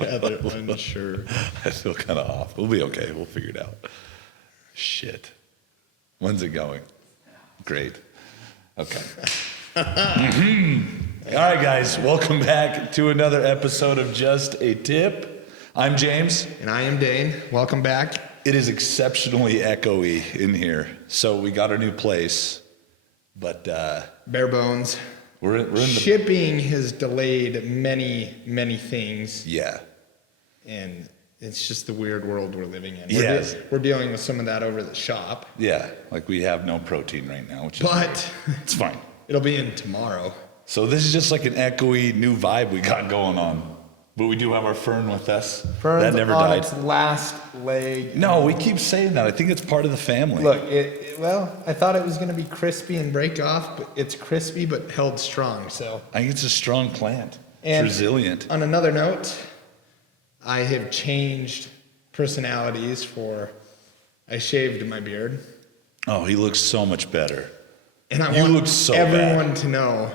Rather unsure. I feel kind of off. We'll be okay. We'll figure it out. Shit. When's it going? Great. Okay. All right, guys. Welcome back to another episode of Just a Tip. I'm James. And I am Dane. Welcome back. It is exceptionally echoey in here. So we got our new place. But bare bones. We're in the... Shipping has delayed many things. Yeah. And it's just the weird world we're living in. Yes. We're dealing with some of that over at the shop. Yeah. Like we have no protein right now, which is... But... It's fine. It'll be in tomorrow. So this is just like an echoey new vibe we got going on. But we do have our fern with us. Fern's that never on died. its last leg. No, we keep saying that. I think it's part of the family. Look, I thought it was going to be crispy and break off, but it's crispy but held strong. So I think it's a strong plant. And it's resilient. On another note, I have changed personalities I shaved my beard. Oh, he looks so much better. And I want everyone to know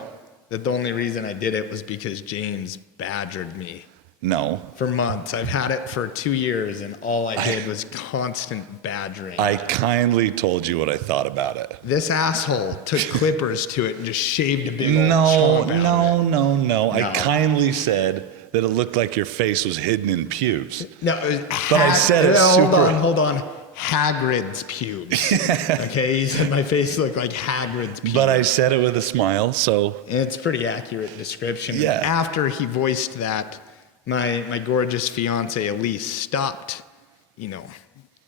that the only reason I did it was because James badgered me. No. For months. I've had it for 2 years, and all I did was constant badgering. I kindly told you what I thought about it. This asshole took clippers to it and just shaved a big old chomp out of it. No. I kindly said that it looked like your face was hidden in pubes. No, it was but I said it super... Hold on. Hagrid's pubes. Okay, he said my face looked like Hagrid's pubes. But I said it with a smile, so... And it's a pretty accurate description. Yeah. And after he voiced that, my gorgeous fiance Elise stopped,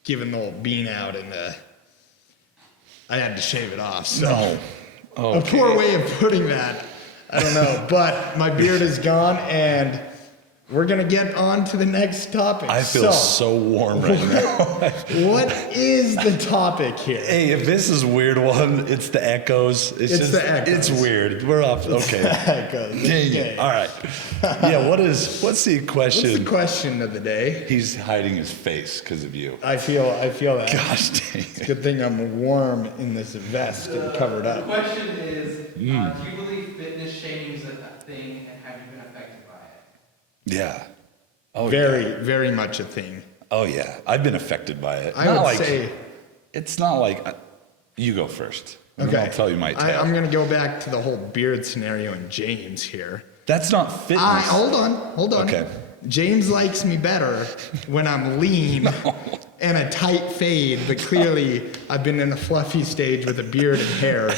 giving the old bean out, and I had to shave it off. So no. Okay. A poor way of putting that. I don't know. But my beard is gone, and we're going to get on to the next topic. I feel so warm right now. What is the topic here? Hey, if this is a weird one, it's the echoes. It's the echoes. It's weird. We're off. Okay. Okay. All right. Yeah, what's the question? What's the question of the day? He's hiding his face because of you. I feel that. Gosh dang It's a good thing I'm warm in this vest and covered up. The question is, do you believe fitness shaming is a thing, and have you been affected by it? Yeah. Oh, very much a thing. Oh, yeah. I've been affected by it. I would say... It's not like... You go first. Okay. I'll tell you my take. I'm going to go back to the whole beard scenario in James here. That's not fitness. Hold on. Okay. James likes me better when I'm lean and a tight fade, but clearly I've been in a fluffy stage with a beard and hair,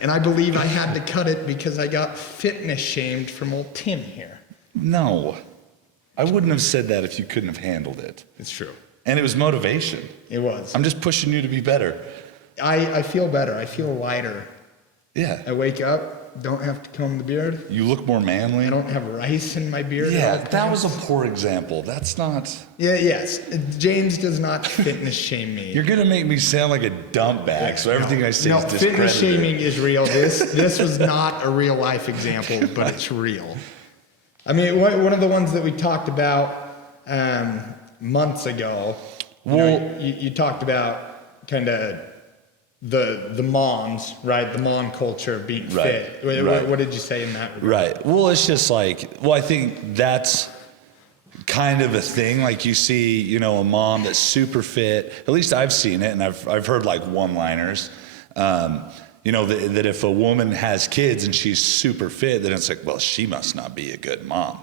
and I believe I had to cut it because I got fitness shamed from old Tim here. No. I wouldn't have said that if you couldn't have handled it. It's true. And it was motivation. It was. I'm just pushing you to be better. I feel better. I feel lighter. Yeah. I wake up, don't have to comb the beard. You look more manly. I don't have rice in my beard. Yeah, that was a poor example. That's not... Yes. James does not fitness shame me. You're going to make me sound like a dump bag, so everything I say is discredited. Fitness shaming is real. This was not a real life example, but it's real. I mean, one of the ones that we talked about months ago, you talked about kind of the moms, right? The mom culture of being fit. What did you say in that regard? Right. Well, it's just like, I think that's kind of a thing. Like you see, a mom that's super fit. At least I've seen it, and I've heard like one-liners. That if a woman has kids and she's super fit, then it's like, well, she must not be a good mom.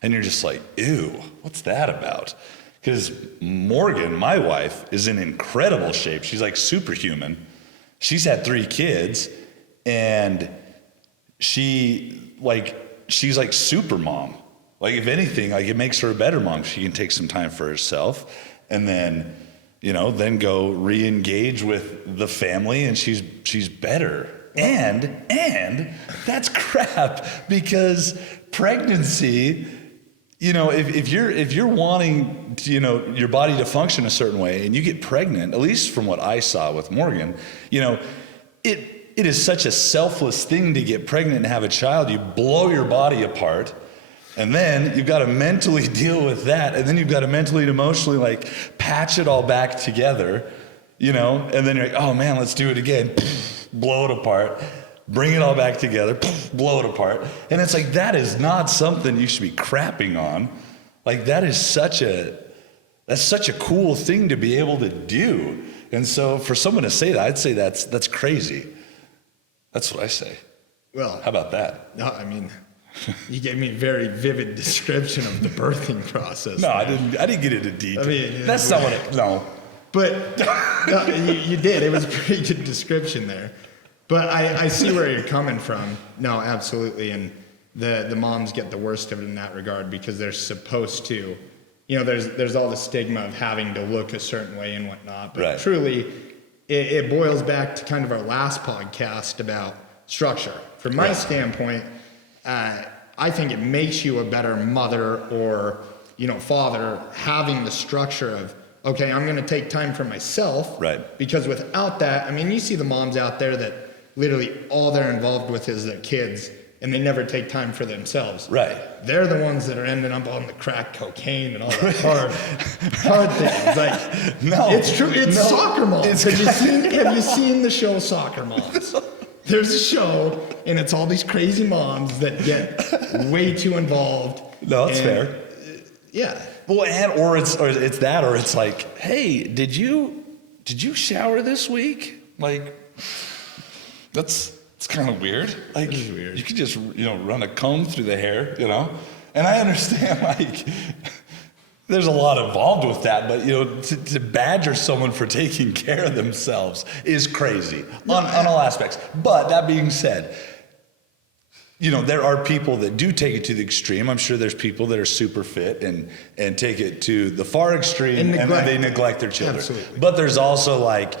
And you're just like, ew, what's that about? Because Morgan, my wife, is in incredible shape. She's like superhuman. She's had 3 kids, and she's like super mom. Like if anything, like it makes her a better mom. She can take some time for herself, and then go re-engage with the family, and she's better. And that's crap, because pregnancy, if you're wanting your body to function a certain way and you get pregnant, at least from what I saw with Morgan, it is such a selfless thing to get pregnant and have a child. You blow your body apart. And then you've got to mentally deal with that. And then you've got to mentally and emotionally like patch it all back together, and then you're like, oh man, let's do it again. Blow it apart, bring it all back together, blow it apart. And it's like, that is not something you should be crapping on. Like that's such a cool thing to be able to do. And so for someone to say that, I'd say that's crazy. That's what I say. Well, How about that? no, I mean, you gave me a very vivid description of the birthing process. No, I didn't get into detail. I mean, that's not what no. But no, you did. It was a pretty good description there. But I see where you're coming from. No, absolutely. And the moms get the worst of it in that regard because they're supposed to, there's all the stigma of having to look a certain way and whatnot. But right. truly, it boils back to kind of our last podcast about structure. From my right. standpoint, I think it makes you a better mother or, father having the structure of, okay, I'm going to take time for myself. Right. Because without that, I mean, you see the moms out there that literally all they're involved with is their kids and they never take time for themselves. Right. They're the ones that are ending up on the crack cocaine and all that hard things. Like, no, it's true. It's no, soccer moms. it's Have you seen the show Soccer Moms? There's a show, and it's all these crazy moms that get way too involved. No, that's fair. Yeah. Well, or it's like, hey, did you shower this week? Like, it's kind of weird. Like, It is weird. You could just run a comb through the hair, And I understand, like, there's a lot involved with that, but to badger someone for taking care of themselves is crazy on all aspects. But that being said, there are people that do take it to the extreme. I'm sure there's people that are super fit and take it to the far extreme and they neglect their children. Absolutely. But there's also like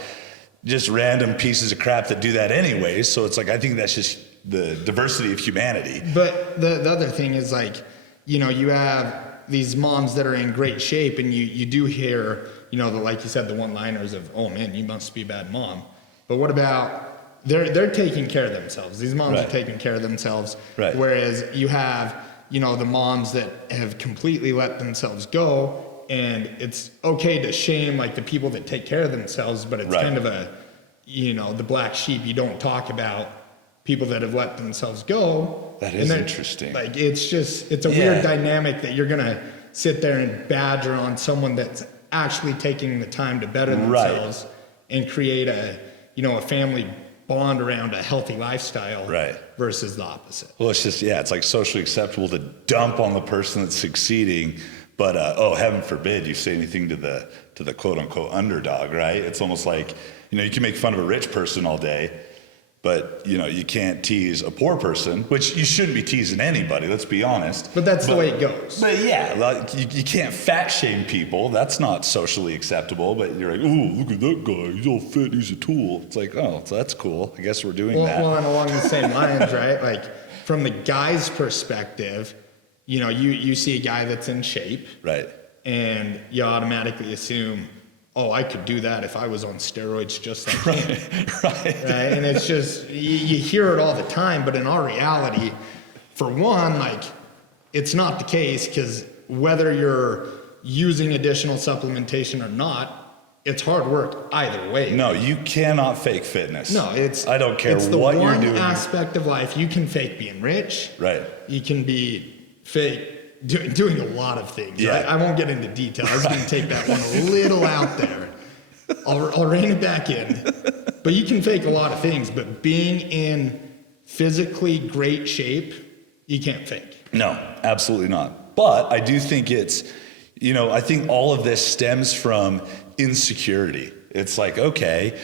just random pieces of crap that do that anyway. So it's like, I think that's just the diversity of humanity. But the other thing is like, you have these moms that are in great shape and you do hear, like you said, the one-liners of, oh man, you must be a bad mom. But what about they're taking care of themselves. These moms right. are taking care of themselves. Right. Whereas you have, the moms that have completely let themselves go, and it's okay to shame like the people that take care of themselves, but it's right. kind of the black sheep. You don't talk about people that have let themselves go. That is interesting. Like it's a weird dynamic that you're gonna sit there and badger on someone that's actually taking the time to better themselves right. and create a family bond around a healthy lifestyle right. versus the opposite. Well, it's just, it's like socially acceptable to dump on the person that's succeeding, but heaven forbid you say anything to the quote unquote underdog, right? It's almost like, you can make fun of a rich person all day, but you can't tease a poor person, which you shouldn't be teasing anybody, let's be honest. But that's the way it goes. But like you can't fat shame people. That's not socially acceptable. But you're like, oh, look at that guy. He's all fit. He's a tool. It's like, oh, so that's cool. I guess we're doing that. Well, and along the same lines, right? Like from the guy's perspective, you see a guy that's in shape. Right. And you automatically assume, oh, I could do that if I was on steroids just like him. Right. And it's just, you hear it all the time, but in our reality, for one, like, it's not the case because whether you're using additional supplementation or not, it's hard work either way. No, you cannot fake fitness. No, I don't care it's the what one you're doing. aspect of life. You can fake being rich. Right. You can be fake doing a lot of things. Yeah. I won't get into detail. I was going to take that one a little out there. I'll rein it back in. But you can fake a lot of things, but being in physically great shape, you can't fake. No, absolutely not. But I do think it's, I think all of this stems from insecurity. It's like, okay,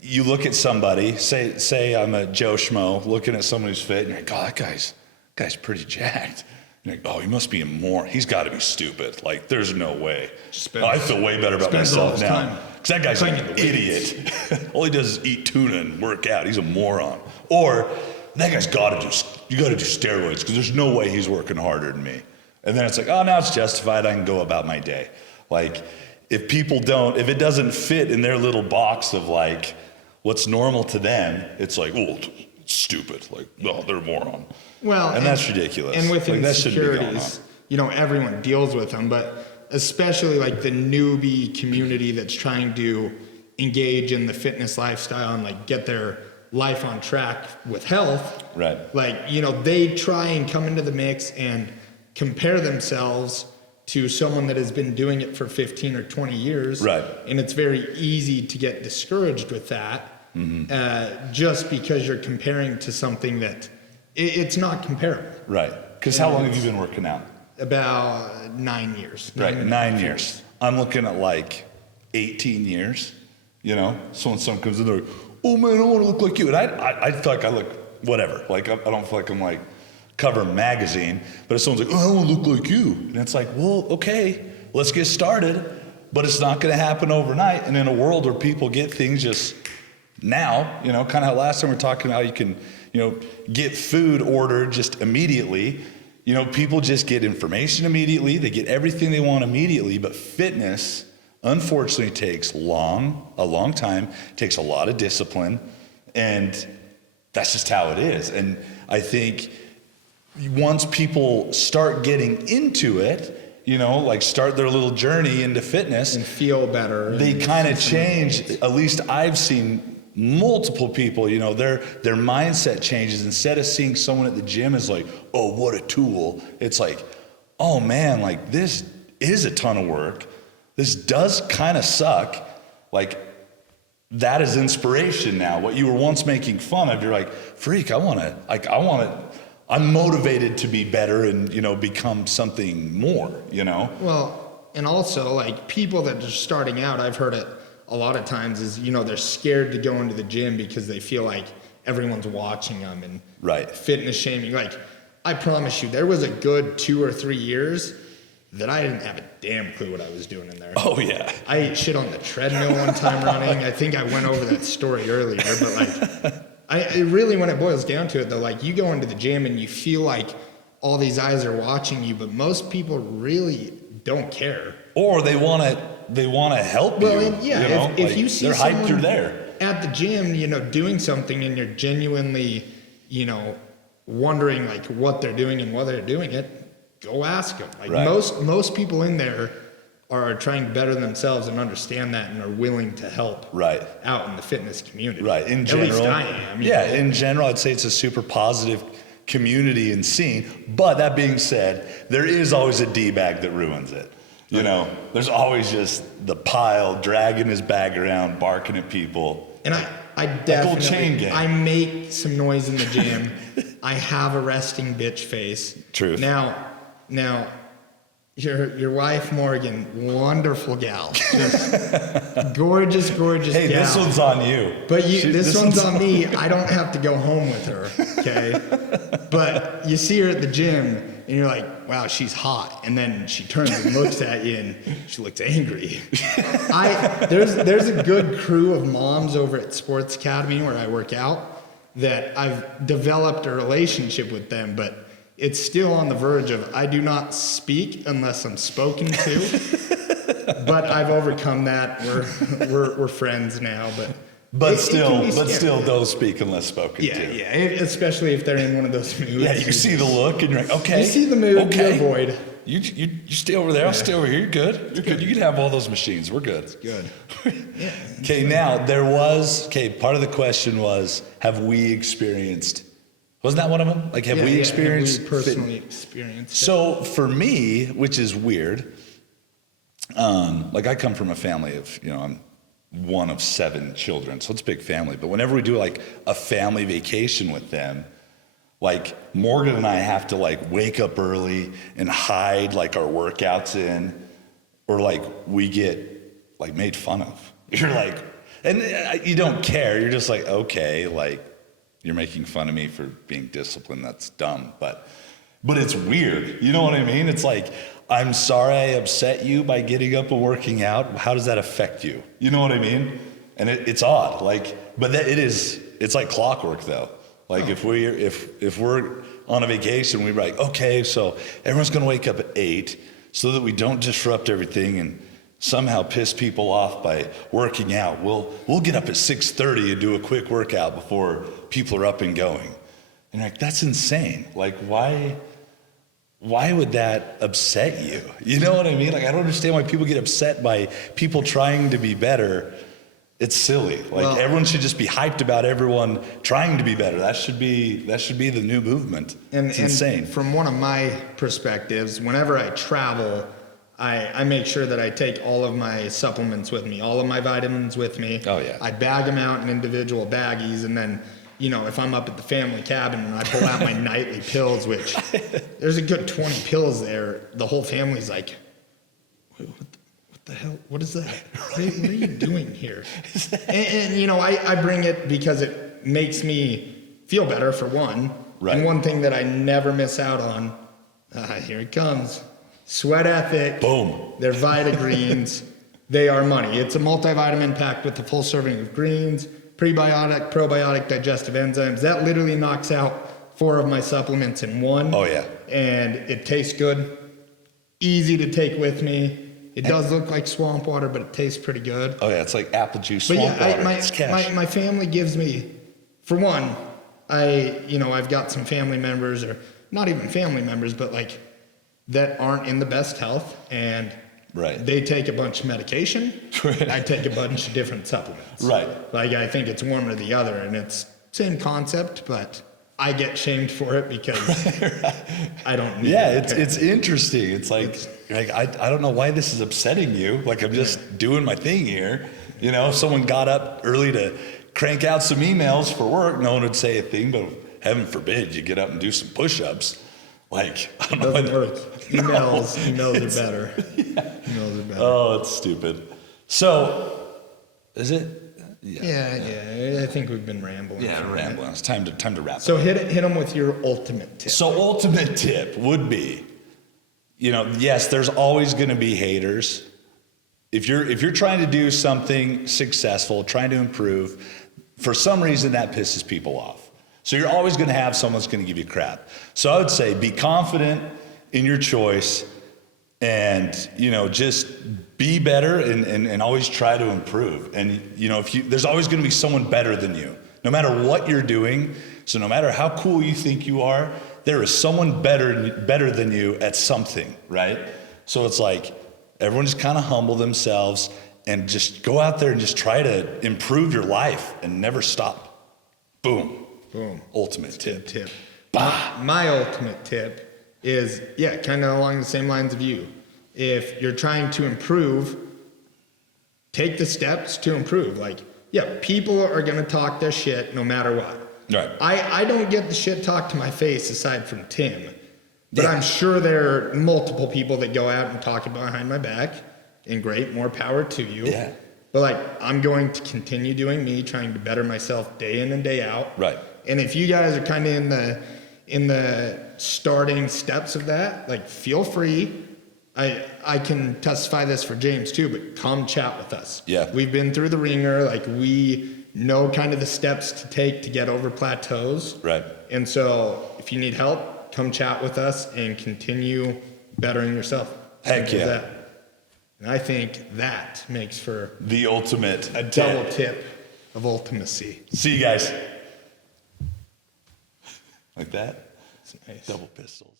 you look at somebody, say I'm a Joe Schmo looking at someone who's fit, and you're like, oh, that guy's pretty jacked. You're like, oh, he must be a moron. He's got to be stupid. Like, there's no way. I feel way better about myself now. Because that guy's an idiot. All he does is eat tuna and work out. He's a moron. Or that guy's got to do steroids because there's no way he's working harder than me. And then it's like, oh, now it's justified. I can go about my day. Like, if it doesn't fit in their little box of like what's normal to them, it's like, oh, it's stupid. Like, no, they're a moron. Well, and that's ridiculous. And with like, insecurities, everyone deals with them, but especially like the newbie community that's trying to engage in the fitness lifestyle and like get their life on track with health. Right. Like, they try and come into the mix and compare themselves to someone that has been doing it for 15 or 20 years. Right. And it's very easy to get discouraged with that, just because you're comparing to something that it's not comparable. Right. Because how long have you been working out? About 9 years. Right, 9 years. I'm looking at like 18 years, you know? So when someone comes in there, oh man, I want to look like you. And I feel like I look whatever. Like, I don't feel like I'm like cover a magazine. But if someone's like, oh, I want to look like you. And it's like, well, okay, let's get started. But it's not going to happen overnight. And in a world where people get things just now, you know, kind of how last time we were talking about how you can, you know, get food ordered just immediately. You know, people just get information immediately. They get everything they want immediately. But fitness, unfortunately, takes a long time, takes a lot of discipline. And that's just how it is. And I think once people start getting into it, you know, like start their little journey into fitness And feel better. they kind of change. At least I've seen multiple people, you know, their mindset changes. Instead of seeing someone at the gym as like, oh, what a tool, it's like, oh man, like this is a ton of work, this does kind of suck. Like, that is inspiration now. What you were once making fun of, you're like, freak, I'm motivated to be better and, you know, become something more, you know? Well, and also, like, people that are starting out, I've heard it a lot of times, is, you know, they're scared to go into the gym because they feel like everyone's watching them and Right. fitness shaming. Like, I promise you, there was a good 2 or 3 years that I didn't have a damn clue what I was doing in there. Oh yeah. I ate shit on the treadmill one time running. I think I went over that story earlier, but like, it really, when it boils down to it though, like, you go into the gym and you feel like all these eyes are watching you, but most people really don't care. Or they want to help Well, you. and yeah, you know? if Like, you see they're hyped someone you're there. at the gym, you know, doing something and you're genuinely, you know, wondering like what they're doing and why they're doing it, go ask them. Like, Right. most people in there are trying to better themselves and understand that and are willing to help Right. out in the fitness community. Right. In At general. least I am. Yeah, in general, I'd say it's a super positive community and scene. But that being said, there is always a D-bag that ruins it. You know, there's always just the pile dragging his bag around, barking at people. And I old chain definitely, gang. I make some noise in the gym. I have a resting bitch face. Truth. Now, your wife Morgan, wonderful gal, just gorgeous Hey, gal. this one's on you. But this one's on me. I don't have to go home with her, okay? But you see her at the gym, and you're like, wow, she's hot. And then she turns and looks at you, and she looks angry. There's a good crew of moms over at Sports Academy where I work out that I've developed a relationship with them, but it's still on the verge of I do not speak unless I'm spoken to. But I've overcome that. We're friends now, But it still, can be scary. don't speak unless spoken Yeah, to. yeah. Especially if they're in one of those moods. Yeah, you see the look and you're like, okay. You see the mood, okay. you avoid. You stay over there, I'll stay over here. You're good. You're good. You can have all those machines. We're good. Good. Yeah. Okay, now part of the question was, have we experienced, wasn't that one of them? Like, have we experienced? Have we personally experienced it? So for me, which is weird, like I come from a family of, you know, I'm one of 7 children, so it's a big family. But whenever we do like a family vacation with them, like Morgan and I have to like wake up early and hide like our workouts in, or like we get like made fun of. You're like, and you don't care. You're just like, okay, like you're making fun of me for being disciplined. That's dumb, but it's weird. You know what I mean? It's like, I'm sorry I upset you by getting up and working out. How does that affect you? You know what I mean? And it's odd. Like, but it's like clockwork though. Like if we're on a vacation, we're like, okay, so everyone's gonna wake up at 8 so that we don't disrupt everything and somehow piss people off by working out. We'll get up at 6:30 and do a quick workout before people are up and going. And like, that's insane. Like, why would that upset you? You know what I mean? Like, I don't understand why people get upset by people trying to be better. It's silly. Like, everyone should just be hyped about everyone trying to be better. That should be the new movement. It's insane. And from one of my perspectives, whenever I travel, I make sure that I take all of my supplements with me, all of my vitamins with me. Oh, yeah. I bag them out in individual baggies, and then, you know, if I'm up at the family cabin and I pull out my nightly pills, which there's a good 20 pills there, the whole family's like, what the hell? What is that? What are you doing here? And you know, I bring it because it makes me feel better, for one. Right. And one thing that I never miss out on, here it comes. Sweat Ethic. Boom. They're Vita Greens. They are money. It's a multivitamin packed with a full serving of greens, prebiotic, probiotic, digestive enzymes. That literally knocks out 4 of my supplements in one. Oh, yeah. And it tastes good. Easy to take with me. It does look like swamp water, but it tastes pretty good. Oh, yeah, it's like apple juice, But swamp water. yeah, It's cash. my family gives me, for one, I've got some family members, or not even family members, but like that aren't in the best health, and Right. they take a bunch of medication. Right. I take a bunch of different supplements. Right. Like I think it's one or the other, and it's same concept, but I get shamed for it because I don't need Yeah, it. it's interesting. It's like I don't know why this is upsetting you. Like I'm just doing my thing here. You know, if someone got up early to crank out some emails for work, no one would say a thing, but heaven forbid you get up and do some push-ups. Like, I don't know. Doesn't work. Emails are better. Emails are better. Oh, it's stupid. So, is it? Yeah, I think we've been rambling. Yeah, for a rambling. minute. It's time to wrap. So hit them with your ultimate tip. So ultimate tip would be, you know, yes, there's always going to be haters. If you're trying to do something successful, trying to improve, for some reason that pisses people off. So you're always going to have someone that's going to give you crap. So I would say be confident in your choice, and you know, just be better and always try to improve. And you know, there's always going to be someone better than you, no matter what you're doing. So no matter how cool you think you are, there is someone better than you at something, right? So it's like everyone just kind of humble themselves and just go out there and just try to improve your life and never stop. Boom. Boom. Ultimate tip. My ultimate tip is, kind of along the same lines of you. If you're trying to improve, take the steps to improve. Like, people are going to talk their shit no matter what. Right. I don't get the shit talked to my face aside from Tim. But Yeah. I'm sure there are multiple people that go out and talk behind my back. And great, more power to you. Yeah. But like, I'm going to continue doing me, trying to better myself day in and day out. Right. And if you guys are kind of in the starting steps of that, like, feel free. I can testify this for James too, but come chat with us. Yeah. We've been through the ringer. Like, we know kind of the steps to take to get over plateaus. Right. And so if you need help, come chat with us and continue bettering yourself. Heck Simple as yeah. that. And I think that makes for The ultimate a double tip of ultimacy. See you guys. Like that? It's nice. Double pistol.